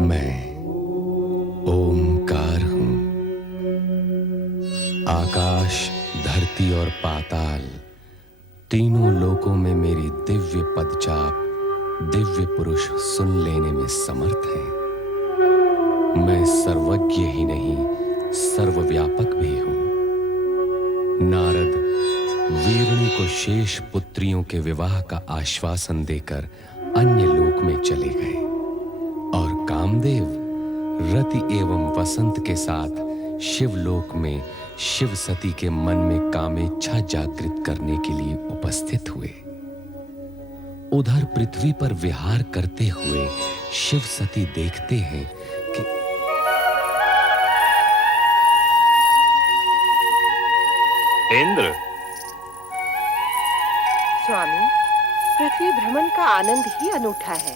मैं ओमकार हूं। आकाश, धरती और पाताल तीनों लोकों में मेरी दिव्य पदचाप दिव्य पुरुष सुन लेने में समर्थ हैं। मैं सर्वज्ञ ही नहीं, सर्वव्यापक भी हूं। नारद वीरणी को शेष पुत्रियों के विवाह का आश्वासन देकर अन्य लोक में चले गए और कामदेव रति एवं वसंत के साथ शिवलोक में शिव सती के मन में कामेच्छा जागृत करने के लिए उपस्थित हुए। उधर पृथ्वी पर विहार करते हुए शिव सती देखते हैं कि इंद्र। स्वामी, पृथ्वी भ्रमण का आनंद ही अनूठा है।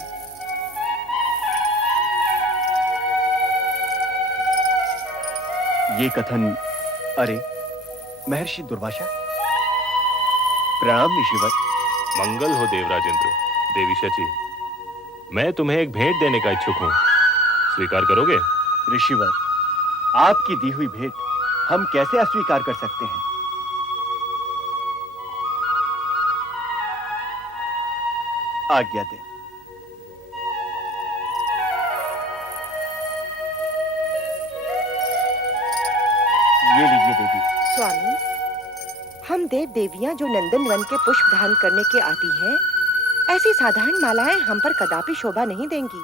ये कथन, अरे महर्षि दुर्वासा, प्रणाम ऋषिवर। मंगल हो देवराज इंद्र। देवी शची, मैं तुम्हें एक भेंट देने का इच्छुक हूं, स्वीकार करोगे? ऋषिवर, आपकी दी हुई भेंट हम कैसे अस्वीकार कर सकते हैं? आज्ञा दें। ये लीजिए देवी। स्वामी, हम देव देवियां जो नंदन वन के पुष्प धारण करने के आती हैं, ऐसी साधारण मालाएं हम पर कदापि शोभा नहीं देंगी।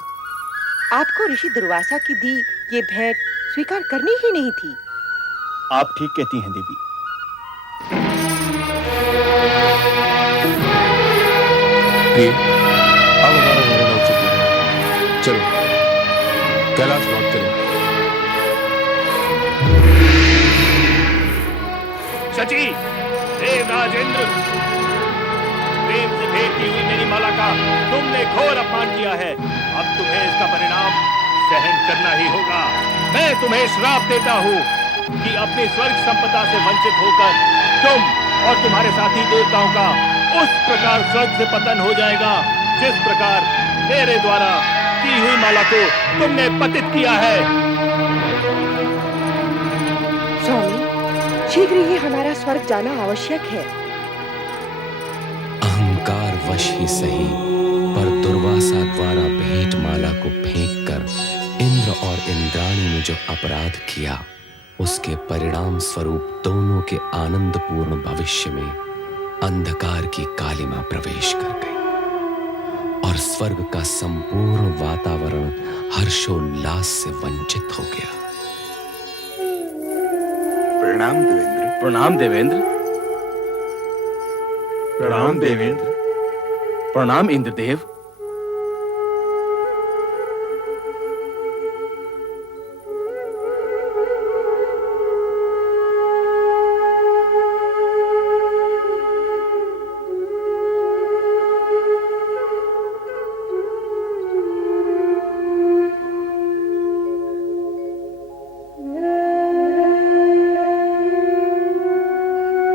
आपको ऋषि दुर्वासा की दी ये भेंट स्वीकार करनी ही नहीं थी। आप ठीक कहती हैं देवी। अब हमारा भरण हो चुका है। चलो कैलाश लौट चले। शची, देवराज इंद्र, प्रेम से भेंट की हुई मेरी माला का तुमने घोर अपमान किया है। अब तुम्हें इसका परिणाम सहन करना ही होगा। मैं तुम्हें श्राप देता हूँ कि अपनी स्वर्ग संपदा से वंचित होकर तुम और तुम्हारे साथी देवताओं का उस प्रकार स्वर्ग से पतन हो जाएगा जिस प्रकार मेरे द्वारा की हुई माला को तुमने पतित किया है। स्वामी, शीघ्र ही हमारा स्वर्ग जाना आवश्यक है। अहंकार वश ही सही, पर दुर्वासा द्वारा भेंट माला को फेंककर इंद्र और इंद्राणी ने जो अपराध किया, उसके परिणाम स्वरूप दोनों के आनंदपूर्ण भविष्य में अंधकार की कालिमा प्रवेश कर गई और स्वर्ग का संपूर्ण वातावरण हर्षोल्लास से वंचित हो गया। प्रणाम देवेंद्र। प्रणाम देवेंद्र। प्रणाम देवेंद्र। प्रणाम इंद्रदेव।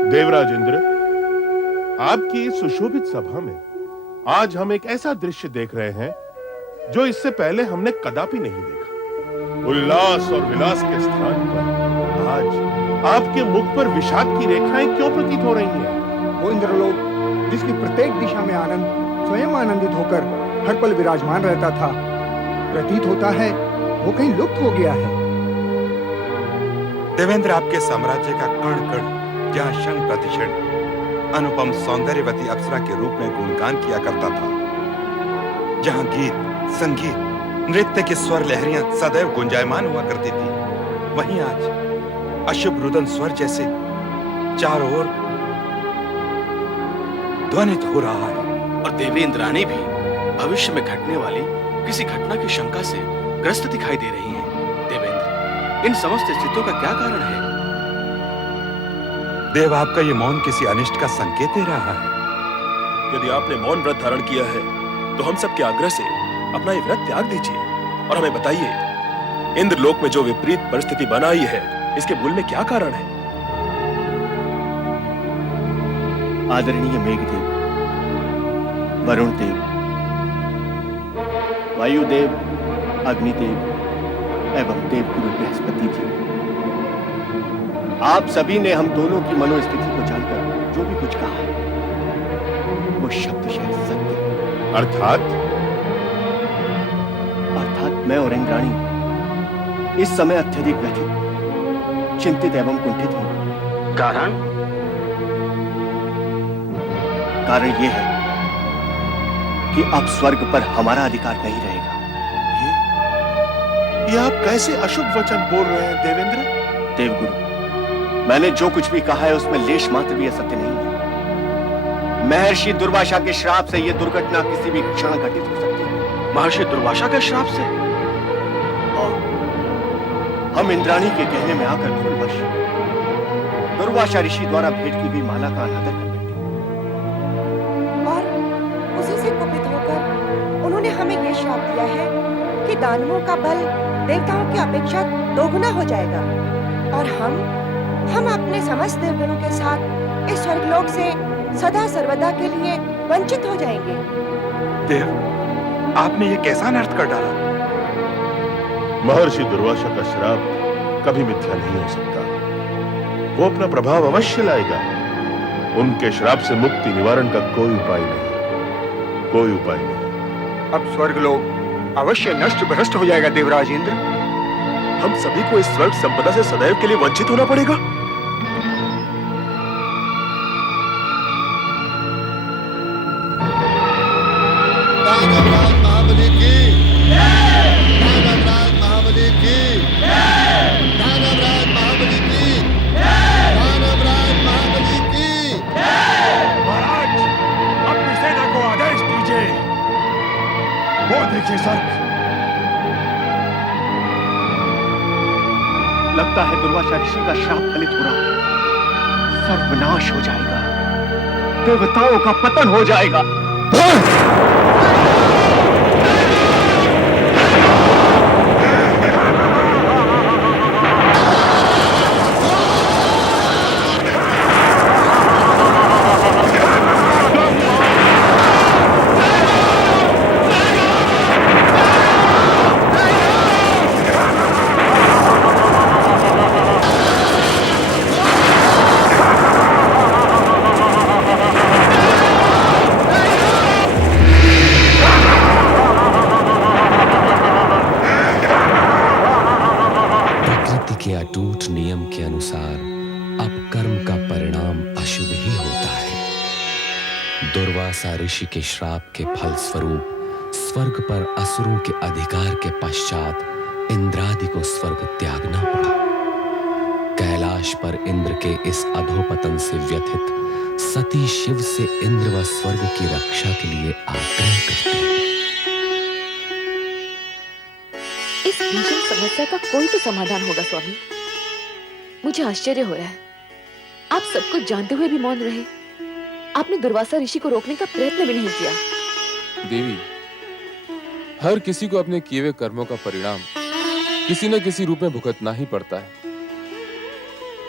देवराज इंद्र, आपकी इस सुशोभित सभा में आज हम एक ऐसा दृश्य देख रहे हैं जो इससे पहले हमने कदापि नहीं देखा। उल्लास और विलास के स्थान पर आज आपके मुख पर विषाद की रेखाएं क्यों प्रतीत हो रही हैं? वो इंद्रलोक जिसकी प्रत्येक दिशा में आनंद स्वयं आनंदित होकर हर पल विराजमान रहता था, प्रतीत होता है वो कहीं लुप्त हो गया है। देवेंद्र, आपके साम्राज्य का कण कण जहाँ क्षण प्रतिक्षण अनुपम सौंदर्यवती अप्सरा के रूप में गुणगान किया करता था, जहाँ गीत, संगीत, नृत्य की स्वर लहरियां सदैव गुंजायमान हुआ करती थी, वहीं आज अशुभ रुदन स्वर जैसे चारों ओर ध्वनित हो रहा है। और देवी इंद्राणी भी भविष्य में घटने वाली किसी घटना की शंका से ग्रस्त दिखाई दे रही हैं। देवेंद्र, इन समस्त स्थितियों का क्या कारण है? देव, आपका ये मौन किसी अनिष्ट का संकेत दे रहा है। यदि आपने मौन व्रत धारण किया है तो हम सबके आग्रह से अपना ये व्रत त्याग दीजिए और हमें बताइए, इंद्रलोक में जो विपरीत परिस्थिति बनाई है, इसके मूल में क्या कारण है? आदरणीय मेघदेव, वरुण देव, वायुदेव, अग्निदेव एवं देवगुरु बृहस्पति जी, आप सभी ने हम दोनों की मनोस्थिति को जानकर जो भी कुछ कहा वो शब्दशः सत्य। अर्थात मैं और इंद्राणी इस समय अत्यधिक व्यथित, चिंतित एवं कुंठित हूं। कारण यह है कि अब स्वर्ग पर हमारा अधिकार नहीं रहेगा। ये आप कैसे अशुभ वचन बोल रहे हैं देवेंद्र? देवगुरु, मैंने जो कुछ भी कहा है उसमें लेश मात्र भी असत्य नहीं है। महर्षि दुर्वासा के श्राप से यह दुर्घटना किसी भी क्षण घटित हो सकती है। महर्षि दुर्वासा के श्राप से? और हम इंद्राणी के कहने में आकर भूलवश दुर्वासा ऋषि द्वारा भेंट की गई माला का अनादर कर बैठे और उसी से कुपित होकर उन्होंने हमें यह श्राप दिया है कि दानवों का बल देवताओं की अपेक्षा दोगुना हो जाएगा और हम अपने समस्त देवगणों के साथ इस स्वर्गलोक से सदा सर्वदा के लिए वंचित हो जाएंगे। देव, आपने ये कैसा अनर्थ कर डाला? महर्षि दुर्वासा का श्राप कभी मिथ्या नहीं हो सकता। वो अपना प्रभाव अवश्य लाएगा। उनके श्राप से मुक्ति निवारण का कोई उपाय नहीं, कोई उपाय नहीं। अब स्वर्गलोक अवश्य नष्ट भ्रष्ट हो जाएगा देवराज इंद्र। हम सभी को इस स्वर्ग संपदा से सदैव के लिए वंचित होना पड़ेगा। दानवराज महाबली की, दानवराज महाबली की, दानवराज महाबली की, दानवराज महाबली की। महाराज, अपनी सेना को आदेश दीजिए। वो देखिए स्वर्ग। लगता है दुर्वासा ऋषि का श्राप फलित हो रहा है। सर्वनाश हो जाएगा, देवताओं का पतन हो जाएगा। के अटूट नियम के अनुसार अब कर्म का परिणाम अशुभ ही होता है। दुर्वासा ऋषि के श्राप के फल स्वरूप स्वर्ग पर असुरों के अधिकार के पश्चात इंद्रादि को स्वर्ग त्यागना पड़ा। कैलाश पर इंद्र के इस अधोपतन से व्यथित सती शिव से इंद्र व स्वर्ग की रक्षा के लिए आग्रह करते हैं। इस भीषण समस्या का कोई तो समाधान होगा स्वामी। मुझे आश्चर्य हो रहा है, आप सब कुछ जानते हुए भी मौन रहे। आपने दुर्वासा ऋषि को रोकने का प्रयत्न भी नहीं किया। देवी, हर किसी को अपने किए हुए कर्मों का परिणाम किसी न किसी रूप में भुगतना ही पड़ता है।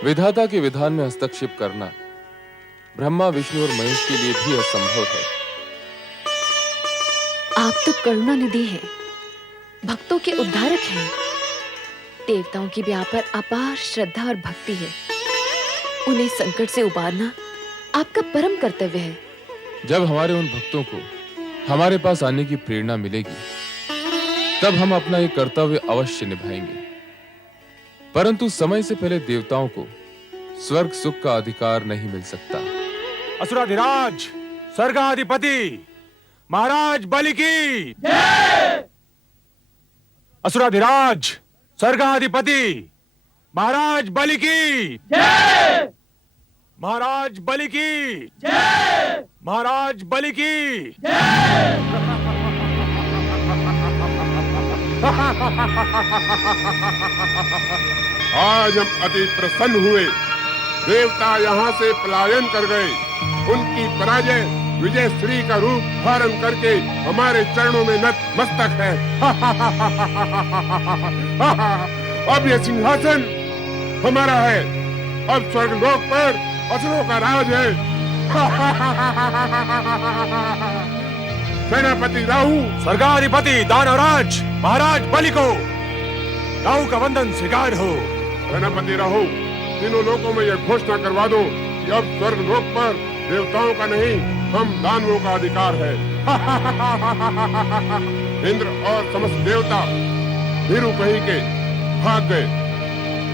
विधाता के विधान में हस्तक्षेप करना ब्रह्मा, विष्णु और महेश के लिए भी असंभव है। आप तो करुणा निधि हैं, भक्तों के उद्धारक हैं। देवताओं की भी आप पर अपार श्रद्धा और भक्ति है। उन्हें संकट से उबारना आपका परम कर्तव्य है। जब हमारे उन भक्तों को हमारे पास आने की प्रेरणा मिलेगी, तब हम अपना ये कर्तव्य अवश्य निभाएंगे। परंतु समय से पहले देवताओं को स्वर्ग सुख का अधिकार नहीं मिल सकता। असुराधिराज स्वर्गाधिपति महाराज बलि की जय। असुराधिराज स्वर्गाधिपति महाराज बलि की जय। महाराज बलि की जय। महाराज बलि की जय। आज हम अति प्रसन्न हुए। देवता यहाँ से पलायन कर गए। उनकी पराजय विजय श्री का रूप धारण करके हमारे चरणों में नतमस्तक है। अब यह सिंहासन हमारा है। अब स्वर्गलोक पर असुरों का राज है। सेनापति राहु, स्वर्गाधिपति दानवराज महाराज बलि को राहु का वंदन स्वीकार हो। सेनापति राहु, तीनों लोकों में यह घोषणा करवा दो कि अब स्वर्ग लोक पर देवताओं का नहीं, हम दानवों का अधिकार है। इंद्र और समस्त देवता वीरू कही के भाग गए।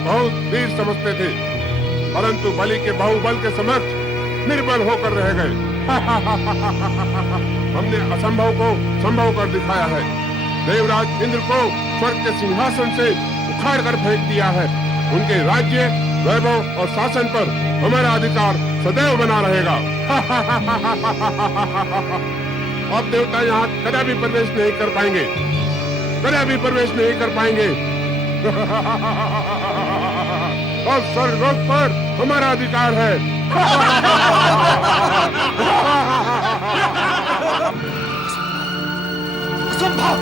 बहुत वीर समझते थे, परंतु बलि के बाहुबल के समक्ष निर्बल होकर रह गए। हमने असंभव को संभव कर दिखाया है। देवराज इंद्र को स्वर्ग के सिंहासन से उखाड़ कर फेंक दिया है। उनके राज्य, वैभव और शासन पर हमारा अधिकार सदैव बना रहेगा। अब देवता यहाँ कदापि प्रवेश नहीं कर पाएंगे, कदापि प्रवेश नहीं कर पाएंगे। अब स्वर्ग लोक पर हमारा अधिकार है। असंभव!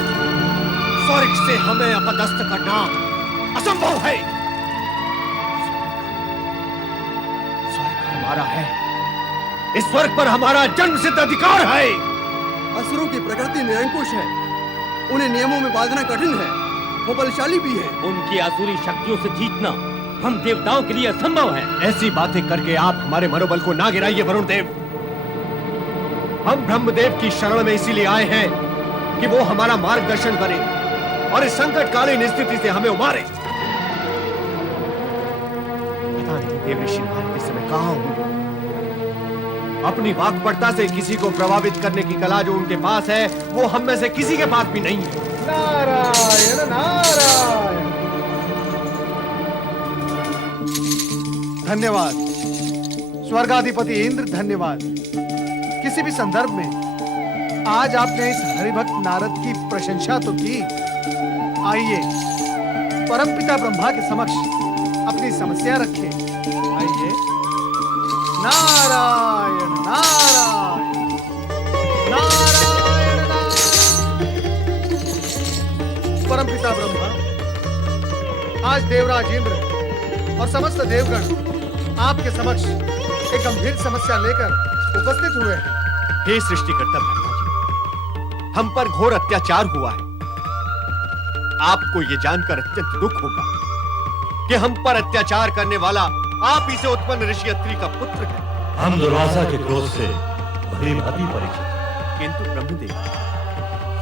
स्वर्ग से हमें अपदस्थ करना असंभव है। स्वर्ग हमारा है, इस स्वर्ग पर हमारा जन्म सिद्ध अधिकार है। असुरों की प्रकृति निरंकुश है, उन्हें नियमों में बांधना कठिन है, वो बलशाली भी है। उनकी आसुरी शक्तियों से जीतना हम देवताओं के लिए असंभव है। ऐसी बातें करके आप हमारे मनोबल को ना गिराइए वरुण देव। हम ब्रह्मदेव की शरण में इसीलिए आए हैं कि वो हमारा मार्गदर्शन करे और इस संकटकालीन स्थिति से हमें उबारे। पता नहीं देव ऋषि महाराज इस समय कहाँ होंगे। अपनी वाक्पटुता से किसी को प्रभावित करने की कला जो उनके पास है, वो हम में से किसी के पास भी नहीं है। नारायण नारायण। धन्यवाद स्वर्गाधिपति इंद्र, धन्यवाद। किसी भी संदर्भ में आज आपने इस हरिभक्त नारद की प्रशंसा तो की। आइए परमपिता ब्रह्मा के समक्ष अपनी समस्या रखें। आइए। नारायण नारायण नारायण नारायण। परमपिता ब्रह्मा, आज देवराज इंद्र और समस्त देवगण आपके समक्ष एक गंभीर समस्या लेकर उपस्थित हुए हैं। हे सृष्टिकर्ता ब्रह्मा जी, हम पर घोर अत्याचार हुआ है। आपको ये जानकर अत्यंत दुख होगा कि हम पर अत्याचार करने वाला आप ही से उत्पन्न ऋषि अत्रि का पुत्र है। हम दुर्वासा के क्रोध से भली भांति परिचित हैं। किंतु ब्रह्मदेव,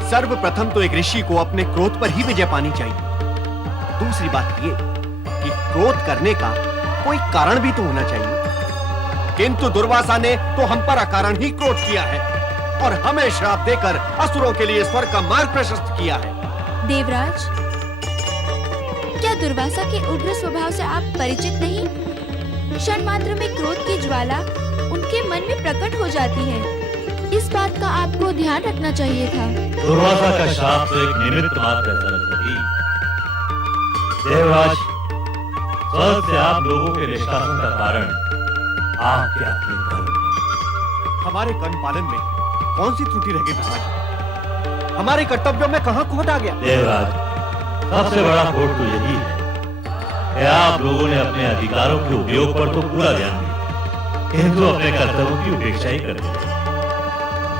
सर्वप्रथम तो एक ऋषि को अपने क्रोध पर ही विजय पानी चाहिए। दूसरी बात ये कि क्रोध करने का कोई कारण भी तो होना चाहिए। किंतु दुर्वासा ने तो हम पर अकारण ही क्रोध किया है और हमें श्राप देकर असुरों के लिए स्वर्ग का मार्ग प्रशस्त किया है। देवराज, क्या दुर्वासा के उग्र स्वभाव से आप परिचित नहीं? क्षण मात्र में क्रोध की ज्वाला उनके मन में प्रकट हो जाती है। इस बात का आपको ध्यान रखना चाहिए था। दुर्वासा का श्राप तो एक निमित्त मात्र है सरस्वती। देवराज, स्वर्ग से आप लोगों के निष्कासन का कारण आपके अपने कर्म। हमारे कर्म पालन में कौन सी त्रुटि रह गई ब्रह्मा जी? हमारे कर्तव्यों में कहां खोट आ गया? देवराज, सबसे बड़ा खोट तो यही है कि आप लोगों ने अपने अधिकारों के उपयोग पर तो पूरा ध्यान दिया, किंतु अपने कर्तव्यों की उपेक्षा ही कर दी।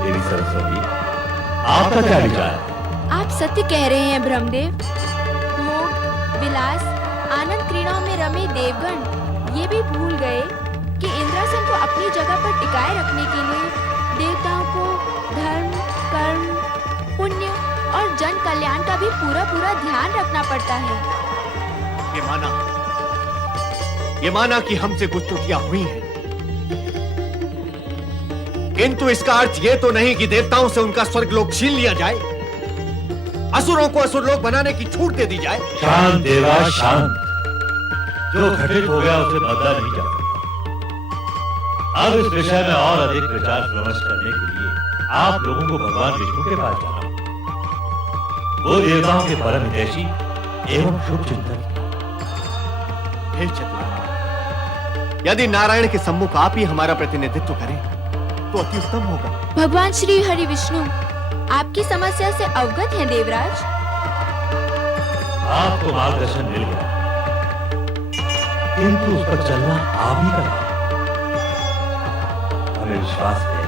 देवी सरस्वती, आपका क्या विचार है? आप सत्य कह रहे हैं ब्रह्मदेव। भोग, विलास, आनंद क्रीड़ाओं में रमे देवगण ये भी भूल गए कि इंद्रासन को अपनी जगह पर टिकाए रखने के लिए देवताओं को धर्म, कर्म, पुण्य और जन कल्याण का भी पूरा ध्यान रखना पड़ता है। ये माना कि हमसे कुछ त्रुटियां हुई हैं, किंतु इसका अर्थ ये तो नहीं कि देवताओं से उनका स्वर्गलोक छीन लिया जाए, असुरों को असुरलोक बनाने की छूट दे दी जाए। शांत देवराज, शांत। जो घटित हो गया उसे बदला नहीं जा सकता। अब इस विषय में और अधिक विचार विमर्श करने के लिए आप लोगों को भगवान विष्णु के पास जाना होगा। वो देवताओं के परम हितैषी एवं शुभ चिंतक। हे चतुर, यदि नारायण के सम्मुख आप ही हमारा प्रतिनिधित्व करें तो अति उत्तम होगा। भगवान श्री हरि विष्णु आपकी समस्या से अवगत हैं देवराज। आपको मार्गदर्शन मिल गया, किंतु उस पर चलना आप ही का काम। हमें विश्वास है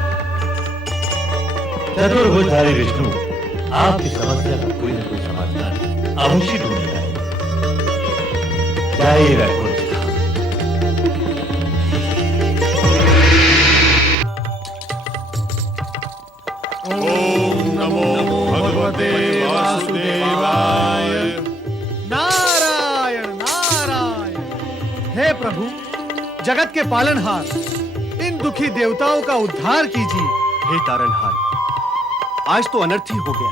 चतुर्भुजधारी विष्णु आपकी समस्या का कोई न कोई समाधान अवश्य ढूंढ लाएगा। जाइए वैकुंठ धाम। ओम नमो भगवते वासुदेवाय। नारायण नारायण। हे प्रभु, जगत के पालनहार, इन दुखी देवताओं का उद्धार कीजिए। हे तारनहार, आज तो अनर्थ ही हो गया।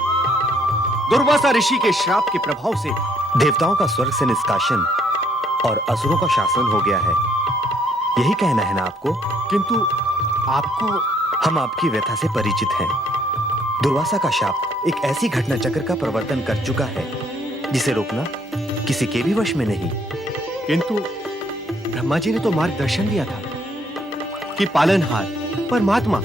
दुर्वासा ऋषि के श्राप के प्रभाव से देवताओं का स्वर्ग से निष्कासन और असुरों का शासन हो गया है, यही कहना है ना आपको? किंतु आपको, हम आपकी व्यथा से परिचित हैं। दुर्वासा का शाप एक ऐसी घटना चक्र का प्रवर्तन कर चुका है जिसे रोकना किसी के भी वश में नहीं। किंतु ब्रह्मा जी ने तो मार्गदर्शन दिया था कि पालनहार परमात्मा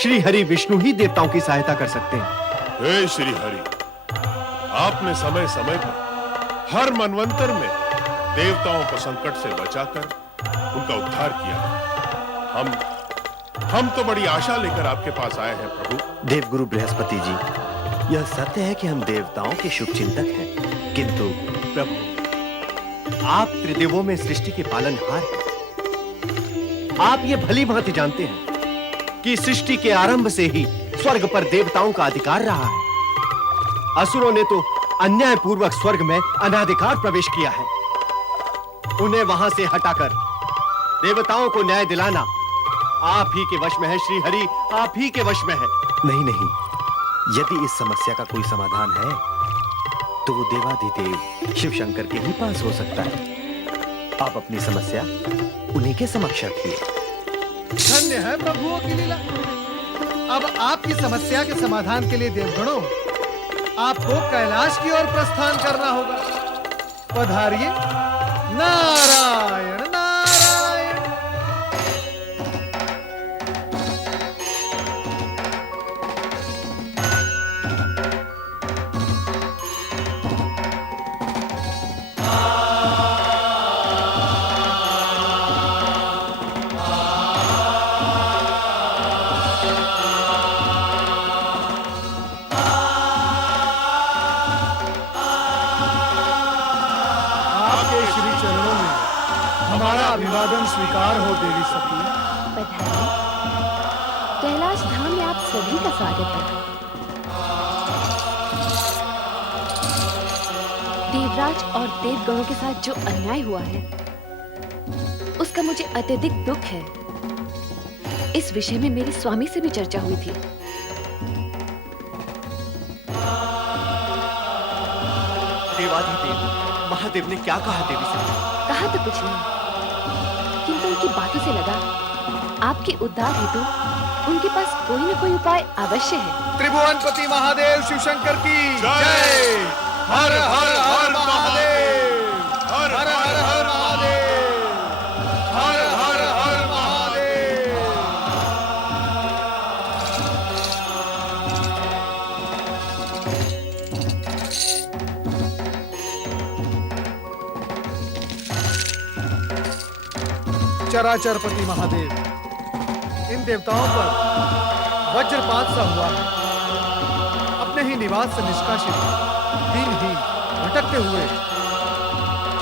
श्री हरि विष्णु ही देवताओं की सहायता कर सकते हैं। हे श्री हरि, आपने समय समय पर हर मनवंतर में देवताओं को संकट से बचाकर उनका उद्धार किया। हम तो बड़ी आशा लेकर आपके पास आए हैं प्रभु। देवगुरु बृहस्पति जी, यह सत्य है कि हम देवताओं के शुभ चिंतक हैं, किंतु प्रभु, आप त्रिदेवों में सृष्टि के पालनहार हैं। आप ये भली भांति जानते हैं कि सृष्टि के आरंभ से ही स्वर्ग पर देवताओं का अधिकार रहा है। असुरों ने तो अन्याय पूर्वक स्वर्ग में अनाधिकार प्रवेश किया है। उन्हें वहां से हटाकर देवताओं को न्याय दिलाना आप ही के वश में है श्री हरि, आप ही के वश में है। नहीं नहीं, यदि इस समस्या का कोई समाधान है तो वो देवाधिदेव शिव शंकर के ही पास हो सकता है। आप अपनी समस्या उन्हीं के समक्ष रखिए। धन्य है प्रभुओं की लीला। अब आपकी समस्या के समाधान के लिए देवगणों, आपको कैलाश की ओर प्रस्थान करना होगा। पधारिए। नारायण नारायण। अभिवादन स्वीकार हो देवी सती। कैलाश धाम में आप सभी का स्वागत है। देवराज और देवगणों के साथ जो अन्याय हुआ है उसका मुझे अत्यधिक दुख है। इस विषय में मेरे स्वामी से भी चर्चा हुई थी। देवाधिदेव महादेव ने क्या कहा देवी सती? कहा तो कुछ नहीं, किंतु उनकी बातों से लगा आपके उद्धार हेतु उनके पास कोई न कोई उपाय अवश्य है। त्रिभुवनपति महादेव शिव शंकर की जय। हर हर हर महादेव। हर हर हर महादेव। हर हर हर महादेव। चराचरपति महादेव, इन देवताओं पर वज्रपात सा हुआ है। अपने ही निवास से निष्कासित दिनहीन भटकते हुए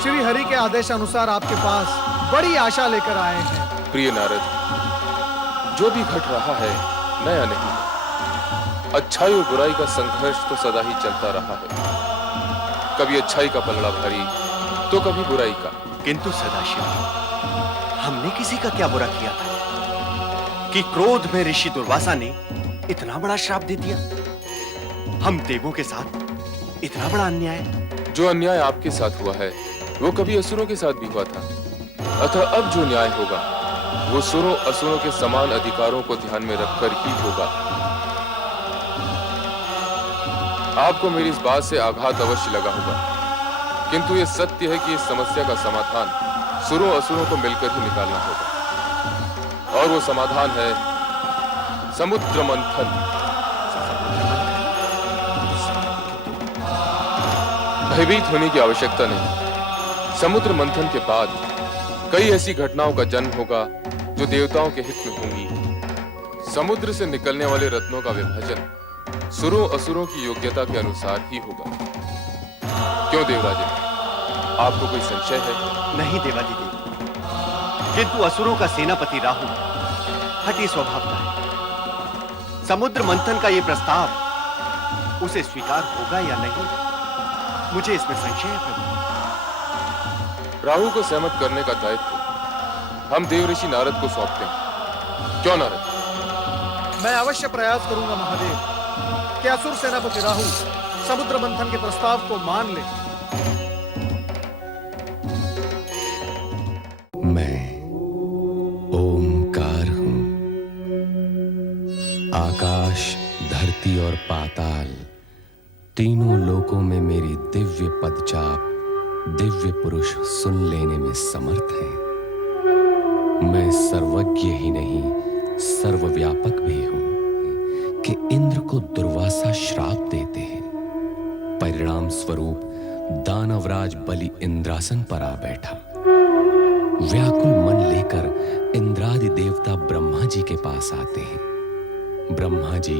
श्री हरि के आदेश अनुसार आपके पास बड़ी आशा लेकर आए हैं। प्रिय नारद, जो भी घट रहा है नया नहीं है। अच्छाई और बुराई का संघर्ष तो सदा ही चलता रहा है। कभी अच्छाई का पलड़ा भारी तो कभी बुराई का। किंतु सदाशिव, हमने किसी का क्या बुरा किया था कि क्रोध में ऋषि दुर्वासा ने इतना बड़ा श्राप दे दिया? हम देवों के साथ इतना बड़ा अन्याय? जो अन्याय आपके साथ हुआ है वो कभी असुरों के साथ भी हुआ था। अतः अब जो न्याय होगा वो सुरों असुरों के समान अधिकारों को ध्यान में रखकर ही होगा। आपको मेरी इस बात से आघात अवश्य लगा होगा, किंतु ये सत्य है कि इस समस्या का समाधान सुरों असुरों को मिलकर ही निकालना होगा। और वो समाधान है समुद्र मंथन। भयभीत होने की आवश्यकता नहीं। समुद्र मंथन के बाद कई ऐसी घटनाओं का जन्म होगा जो देवताओं के हित में होंगी। समुद्र से निकलने वाले रत्नों का विभाजन सुरों असुरों की योग्यता के अनुसार ही होगा। क्यों देवराजन, आपको कोई संशय है? नहीं देवादिदेव, किंतु असुरों का सेनापति राहु हठी स्वभाव का है। समुद्र मंथन का यह प्रस्ताव उसे स्वीकार होगा या नहीं, मुझे इसमें संशय है प्रभु। राहु को सहमत करने का दायित्व हम देवऋषि नारद को सौंपते हैं। क्यों नारद? मैं अवश्य प्रयास करूंगा महादेव कि असुर सेनापति राहु समुद्र मंथन के प्रस्ताव को मान ले। मैं ओमकार हूं। आकाश, धरती और पाताल तीनों लोकों में मेरी दिव्य पदचाप दिव्य पुरुष सुन लेने में समर्थ है। मैं सर्वज्ञ ही नहीं, सर्वव्यापक भी हूं कि इंद्र को दुर्वासा श्राप देते हैं। परिणाम स्वरूप दानवराज बलि इंद्रासन पर आ बैठा। व्याकुल मन लेकर इंद्रादि देवता ब्रह्मा जी के पास आते हैं। ब्रह्मा जी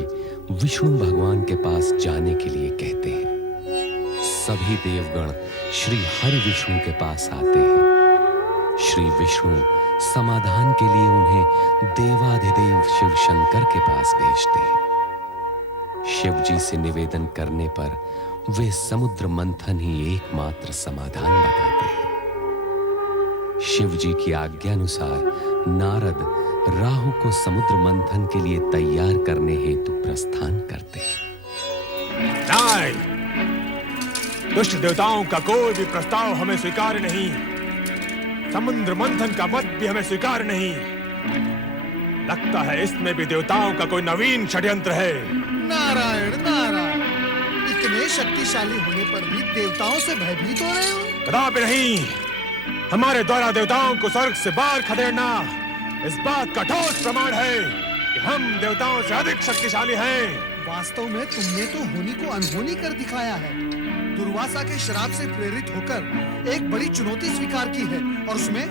विष्णु भगवान के पास जाने के लिए कहते हैं। सभी देवगण श्री हरि विष्णु के पास आते हैं। श्री विष्णु समाधान के लिए उन्हें देवाधिदेव शिव शंकर के पास भेजते हैं। शिव जी से निवेदन करने पर वे समुद्र मंथन ही एकमात्र समाधान बताते हैं। शिव जी की आज्ञानुसार नारद राहु को समुद्र मंथन के लिए तैयार करने हेतु प्रस्थान करते हैं। नहीं, दुष्ट देवताओं का कोई भी प्रस्ताव हमें स्वीकार नहीं। समुद्र मंथन का मत भी हमें स्वीकार नहीं। लगता है इसमें भी देवताओं का कोई नवीन षड्यंत्र है। नारायण नारायण, इतने शक्तिशाली होने पर भी देवताओं से भयभीत हो रहे हो? कदापि नहीं। हमारे द्वारा देवताओं को स्वर्ग से बाहर खदेड़ना इस बात का ठोस प्रमाण है कि हम देवताओं से अधिक शक्तिशाली हैं। वास्तव में तुमने तो होनी को अनहोनी कर दिखाया है। दुर्वासा के श्राप से प्रेरित होकर एक बड़ी चुनौती स्वीकार की है और उसमें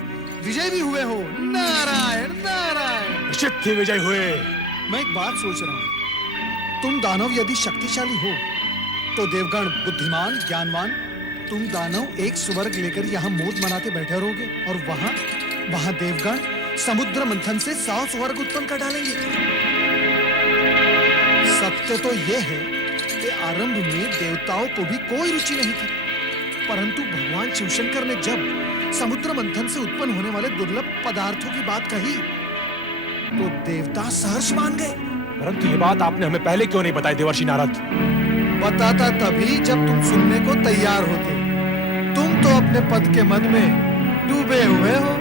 विजय भी हुए हो। नारायण नारायण, निश्चित ही विजय हुए। मैं एक बात सोच रहा हूँ, तुम दानव यदि शक्तिशाली हो तो देवगण बुद्धिमान ज्ञानवान, तुम दानव एक स्वर्ग लेकर यहाँ मौज मनाते बैठे रहोगे और वहाँ देवगण समुद्र मंथन से 100 स्वर्ग उत्पन्न कर डालेंगे। सत्य तो यह है कि आरंभ में देवताओं को भी कोई रुचि नहीं थी, परंतु भगवान शिवशंकर ने जब समुद्र मंथन से उत्पन्न होने वाले दुर्लभ पदार्थों की बात कही तो देवता सहर्ष मान गए। परंतु ये बात आपने हमें पहले क्यों नहीं बताई देवर्षि नारद? बताता तभी जब तुम सुनने को तैयार होते। तुम तो अपने पद के मन में डूबे हुए हो।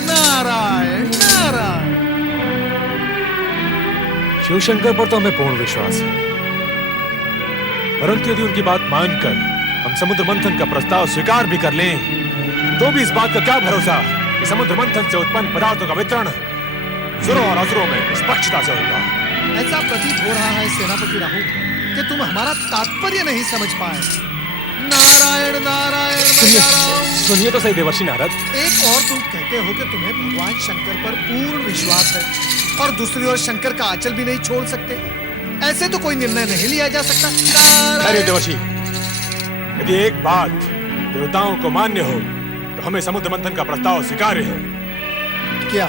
नारायण नारायण। शिवशंकर पर तो हमें पूर्ण विश्वास है, परंतु यदि उनकी बात मानकर हम समुद्र मंथन का प्रस्ताव स्वीकार भी कर लें तो भी इस बात का क्या भरोसा कि समुद्र मंथन से उत्पन्न पदार्थों का वितरण सुरों और असुरों में निष्पक्षता से होगा। ऐसा प्रतीत हो रहा है सेनापति राहु कि तुम हमारा तात्पर्य नहीं समझ पाए। नारायण नारायण। सुनिए तो सही देवर्षि नारद। एक और तुम कहते हो कि तुम्हें भगवान शंकर पर पूर्ण विश्वास है और दूसरी ओर शंकर का आंचल भी नहीं छोड़ सकते। ऐसे तो कोई निर्णय नहीं लिया जा सकता। अरे देवर्षि, यदि एक बात देवताओं को मान्य हो तो हमें समुद्र मंथन का प्रस्ताव स्वीकार्य है। क्या?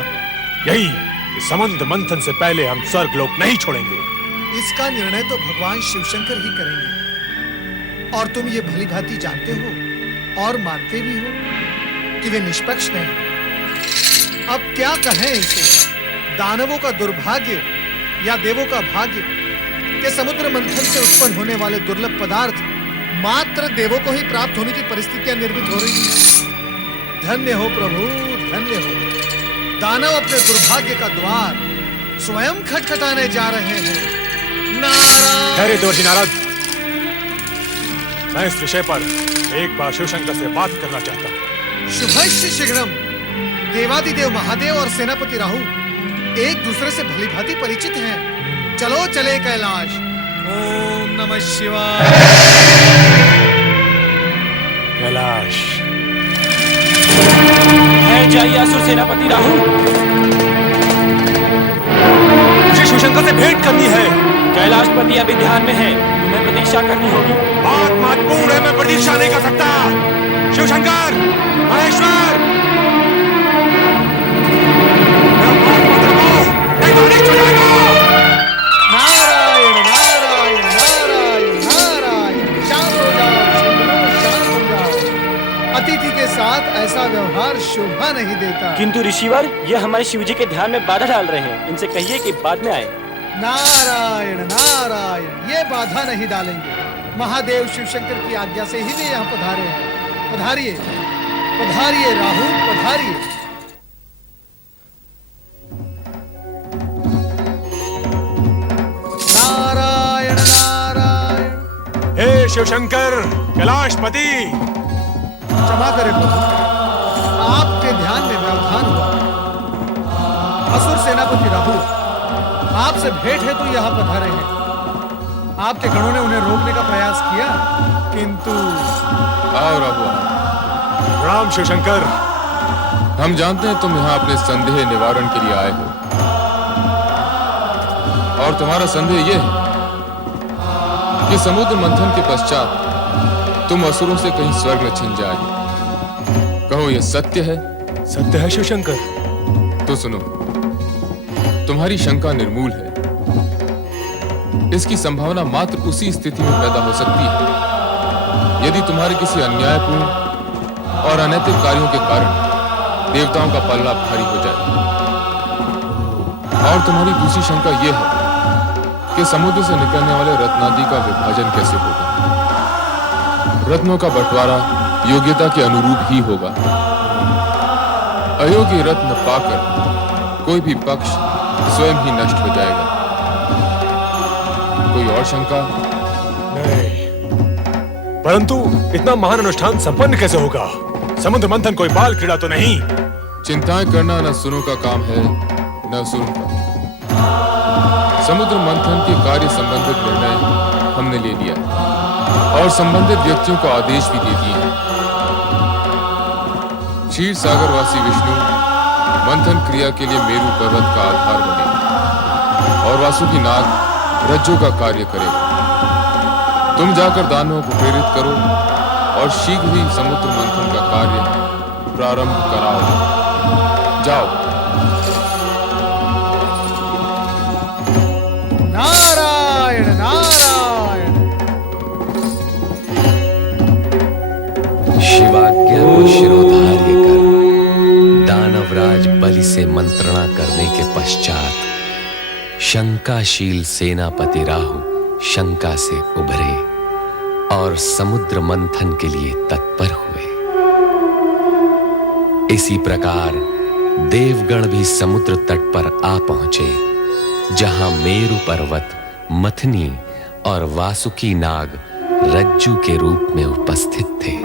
यही कि समुद्र मंथन से पहले हम स्वर्ग लोक नहीं छोड़ेंगे। इसका निर्णय तो भगवान शिवशंकर ही करेंगे और तुम ये भली भांति जानते हो और मानते भी हो कि वे निष्पक्ष नहीं। अब क्या कहें इसे, दानवों का दुर्भाग्य या देवों का भाग्य कि समुद्र मंथन से उत्पन्न होने वाले दुर्लभ पदार्थ मात्र देवों को ही प्राप्त होने की परिस्थितियां निर्मित हो रही हैं। धन्य हो प्रभु, धन्य हो। दानव अपने दुर्भाग्य का द्वार स्वयं खटखटाने जा रहे हैं। नारायण। देवर्षि नारद, मैं इस विषय पर एक बार शिवशंकर से बात करना चाहता हूँ। शुभस्य शीघ्रम। देवादिदेव महादेव और सेनापति राहु एक दूसरे से भली भांति परिचित हैं। चलो चले कैलाश। ओम नमः शिवाय। कैलाश है जाइए असुर सेनापति राहु। शिवशंकर से भेंट करनी है। कैलाशपति अभी ध्यान में है, तुम्हें प्रतीक्षा करनी होगी। बात महत्वपूर्ण है, मैं प्रतीक्षा नहीं कर सकता। शिवशंकर, महेश्वर, मेरा बात मत रुको, नहीं तो अनिष्ट हो जाएगा। नारायण नारायण नारायण नारायण। शांत हो जाओ, शांत हो जाओ। अतिथि के साथ ऐसा व्यवहार शोभा नहीं देता। किंतु ऋषिवर, ये हमारे शिवजी के ध्यान में बाधा डाल रहे हैं, इनसे कहिए कि बाद में आए। नारायण नारायण, ये बाधा नहीं डालेंगे। महादेव शिवशंकर की आज्ञा से ही वे यहाँ पधारे हैं। पधारिए पधारिए राहु, पधारिए। नारायण नारायण। हे शिवशंकर, कैलाशपति, क्षमा करें प्रभु, आपके ध्यान में व्यवधान हुआ। असुर सेनापति राहु आपसे भेंट है तो यहाँ पधारे हैं। आपके गणों ने उन्हें रोकने का प्रयास किया, किंतु आओ राहु। प्रणाम शिवशंकर। हम जानते हैं तुम यहाँ अपने संदेह निवारण के लिए आए हो, और तुम्हारा संदेह यह है कि समुद्र मंथन के पश्चात तुम असुरों से कहीं स्वर्ग न छिन जाए। कहो, यह सत्य है? सत्य है शिवशंकर। तो सुनो, तुम्हारी शंका निर्मूल है। इसकी संभावना मात्र उसी स्थिति में पैदा हो सकती है यदि तुम्हारे किसी अन्यायपूर्ण और अनैतिक कार्यों के कारण देवताओं का पल्ला भारी हो जाए। और तुम्हारी दूसरी शंका यह है कि समुद्र से निकलने वाले रत्नादि का विभाजन कैसे होगा। रत्नों का बंटवारा योग्यता के अनुरूप ही होगा। अयोग्य रत्न पाकर कोई भी पक्ष स्वयं ही नष्ट हो जाएगा। कोई और शंका? नहीं, परंतु इतना महान अनुष्ठान संपन्न कैसे होगा? समुद्र मंथन कोई बाल क्रीड़ा तो नहीं। चिंताएं करना न सुनों का काम है, न असुरों का। समुद्र मंथन के कार्य संबंधित निर्णय हमने ले लिया और संबंधित व्यक्तियों को आदेश भी दे दिए हैं। क्षीर सागरवासी विष्णु मंथन क्रिया के लिए मेरु पर्वत का आधार बने और वासुकी नाग रज्जु का कार्य करेगा। तुम जाकर दानवों को प्रेरित करो और शीघ्र ही समुद्र मंथन का कार्य प्रारंभ कराओ। जाओ। नारायण नारायण। शिवाज्ञा को शिरोधार्य कर दानवराज बलि से मंत्रणा करने के पश्चात शंकाशील सेनापति राहु शंका से उभरे और समुद्र मंथन के लिए तत्पर हुए। इसी प्रकार देवगण भी समुद्र तट पर आ पहुंचे, जहां मेरु पर्वत मथनी और वासुकी नाग रज्जु के रूप में उपस्थित थे।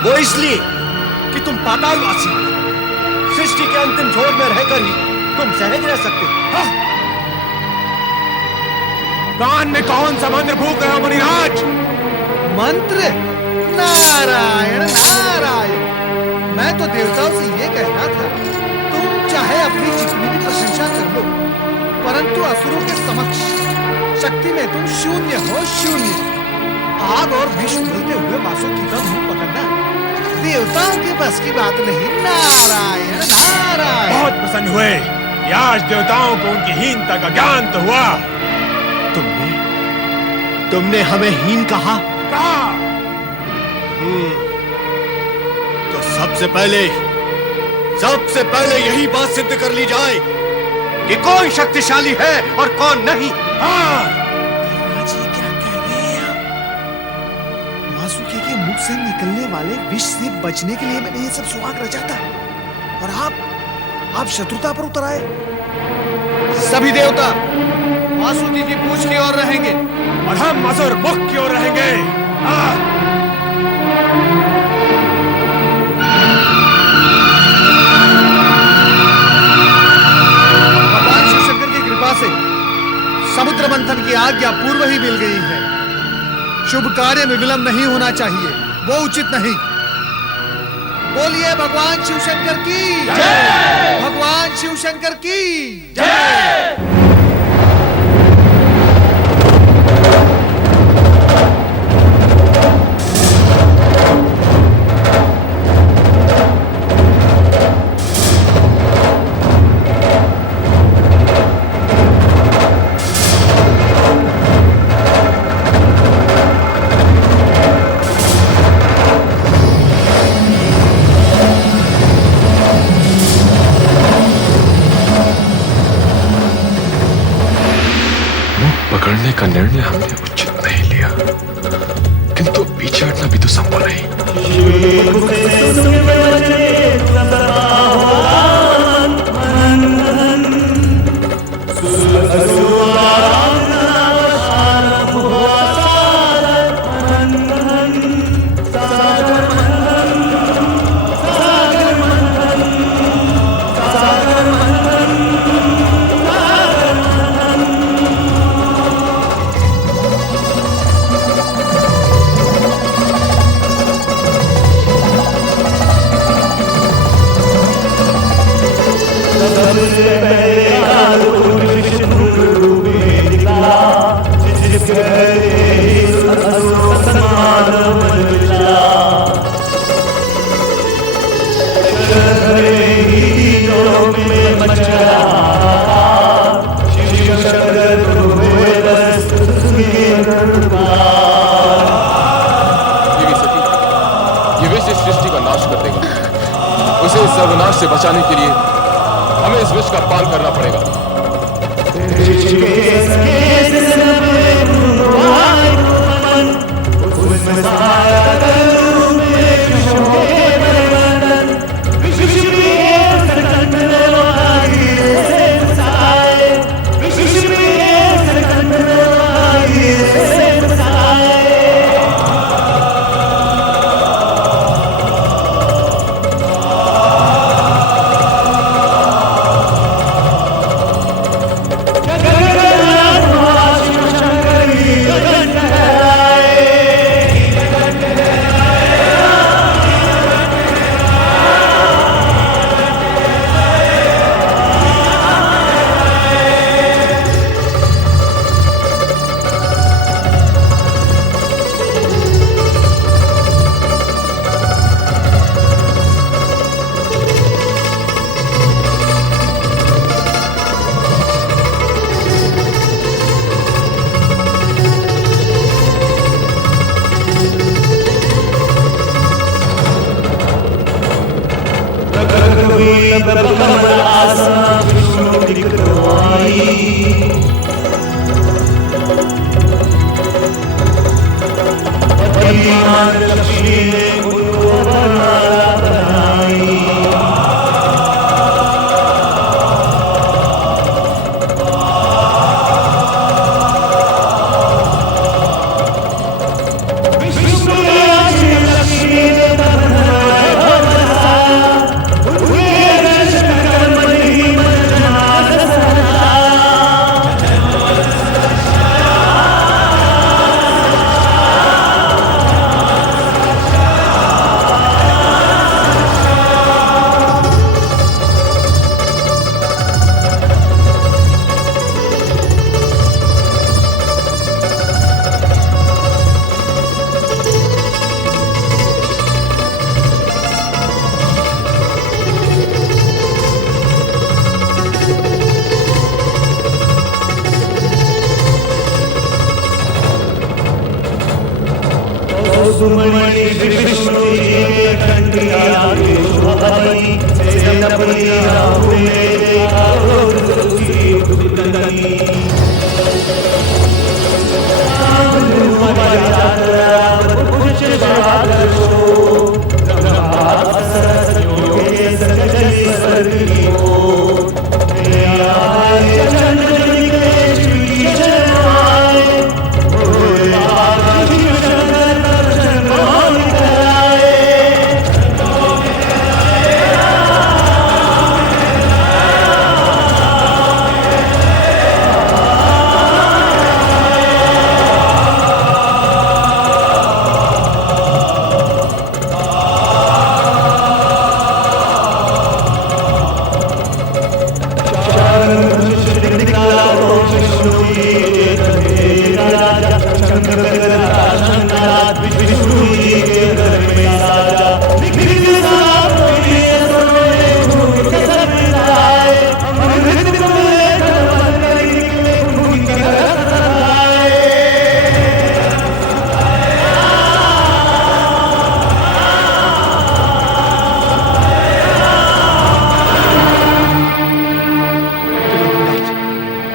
वो इसलिए कि तुम पातालवासी हो। सृष्टि के अंतिम छोर में रहकर ही तुम सहज रह सकते हो। कान में कौन सा मंत्र फूंक रहे हो मुनिराज? मंत्र? नारायण नारायण। मैं तो देवताओं से ये कह रहा था, तुम चाहे अपनी जितनी भी प्रशंसा कर लो, परंतु असुरों के समक्ष शक्ति में तुम शून्य हो, शून्य। आग और विष उगलते हुए वासुकी का मुंह पकड़ना देवताओं के बस की बात नहीं। नारायण नारायण। बहुत प्रसन्न हुए कि आज देवताओं को उनकी हीनता का ज्ञान तो हुआ। तुमने हमें हीन कहा? तो सबसे पहले यही बात सिद्ध कर ली जाए कि कौन शक्तिशाली है और कौन नहीं। देवराज जी क्या कह रहे हैं आप? वासुकी के मुख से निकलने वाले विष से बचने के लिए मैंने ये सब सुहाग रचा था और आप शत्रुता पर उतर आए। सभी देवता वासुकी की पूछ की ओर रहेंगे और हम असुर मुख की ओर रहेंगे। भगवान शिव शंकर की कृपा से समुद्र मंथन की आज्ञा पूर्व ही मिल गई है। शुभ कार्य में विलंब नहीं होना चाहिए, वो उचित नहीं। बोलिए भगवान शिव शंकर की जय। भगवान शिव शंकर की जय। पकड़ने का निर्णय हमने उचित नहीं लिया, किंतु पीछे हटना भी तो संभव नहीं। उसे इस सर्वनाश से बचाने के लिए हमें इस विष का पान करना पड़ेगा।